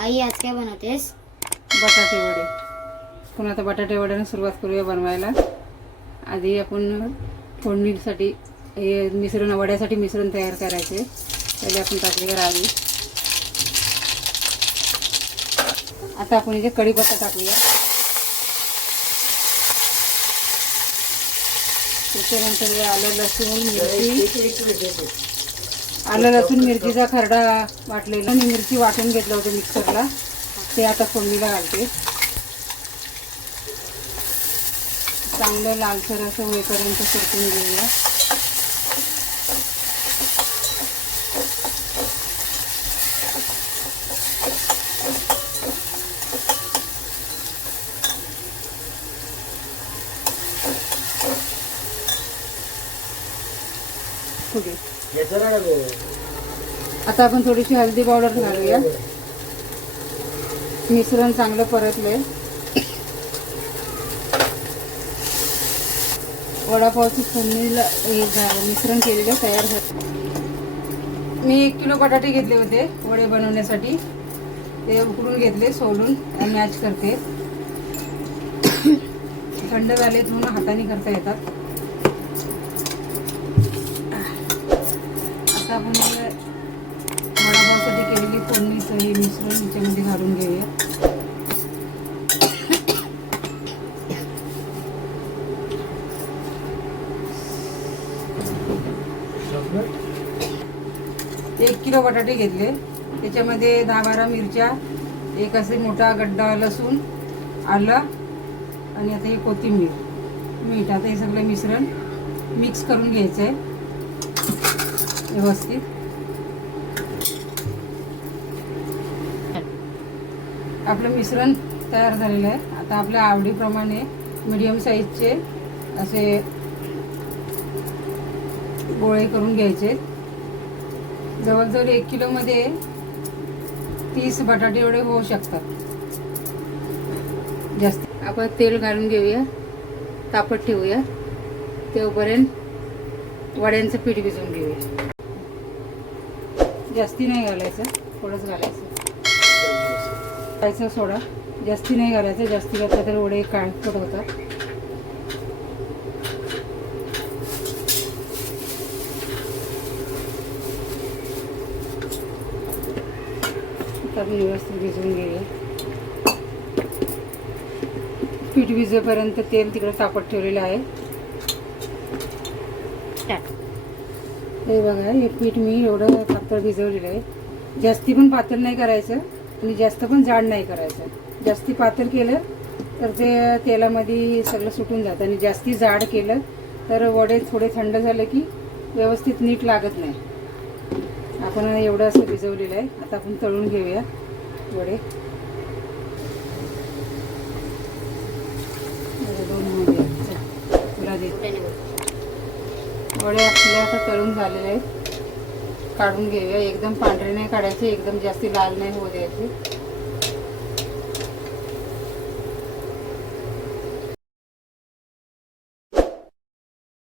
आई आज काय बनवतेस? बटाटे वडे. आपण आता बटाटे वड्याने सुरुवात करूया बनवायला. आधी आपण फोडणीसाठी हे मिश्रण वड्यासाठी मिश्रण तयार करायचे. पहिले आपण टाकूया राई. आता आपण इथे कढीपत्ता टाकूया. त्याच्यानंतर आलं लसूण मिरची, आलं लसूण मिरचीचा खरडा वाटलेला आणि मिरची वाटून घेतलं होतं मिक्सरला. ते आता फोडणीला घालते. चांगलं लालसर असं होईपर्यंत परतून घेऊया. आता आपण थोडीशी हळदी पावडर घालूया. मिश्रण चांगलं परतलंय. वडापावची फोडणीला मिश्रण केलेलं तयार झालं. मी 1 किलो बटाटे घेतले होते वडे बनवण्यासाठी. ते उकडून घेतले, सोलून मॅच करते. थंड झाले म्हणून हाताने करता येतात. आता आपण वडापावसाठी केलेली फोडणीचं हे मिश्रण ह्याच्यामध्ये घालून घेऊया. एक किलो बटाटे घेतले, त्याच्यामध्ये 10-12 मिरच्या, एक असे मोठा गड्डा लसूण, आलं आणि आता ही कोथिंबीर, मीठ. आता हे सगळं मिश्रण मिक्स करून घ्यायचं आहे व्यवस्थित. आपलं मिश्रण तयार झालेलं आहे. आता आपल्या आवडीप्रमाणे मीडियम साईजचे असे गोळे करून घ्यायचे. जवळजवळ 1 किलोमध्ये 30 बटाटे वडे होऊ शकतात. जास्त आपण तेल घालून घेऊया, तापत ठेवूया. तेवढ्यापर्यंत वड्यांचं पीठ भिजवून घेऊया. जास्ती नाही घालायचं, थोडंच घालायचं. खायचा सोडा जास्ती नाही घालायचं. जास्ती घातला तर वडे काळपट होतात. व्यवस्थित भिजवून घेऊया. पीठ भिजेपर्यंत तेल तिकडे तापत ठेवलेलं आहे. हे बघा, हे पीठ मी एवढं पातळ भिजवलेलं आहे. जास्ती पण पातळ नाही करायचं आणि जास्त पण जाड नाही करायचं. जास्ती पातळ केलं तर ते तेलामध्ये सगळं सुटून जातं आणि जास्ती जाड केलं तर वडे थोडे थंड झाले की व्यवस्थित नीट लागत नाही. आपण एवढं असं भिजवलेलं आहे. आता आपण तळून घेऊया वडे. वडे आपले आता तळून झालेले आहेत. काढून घेऊया. एकदम पांढरे नाही काढायचे, एकदम जास्ती लाल नाही होऊ द्यायचे.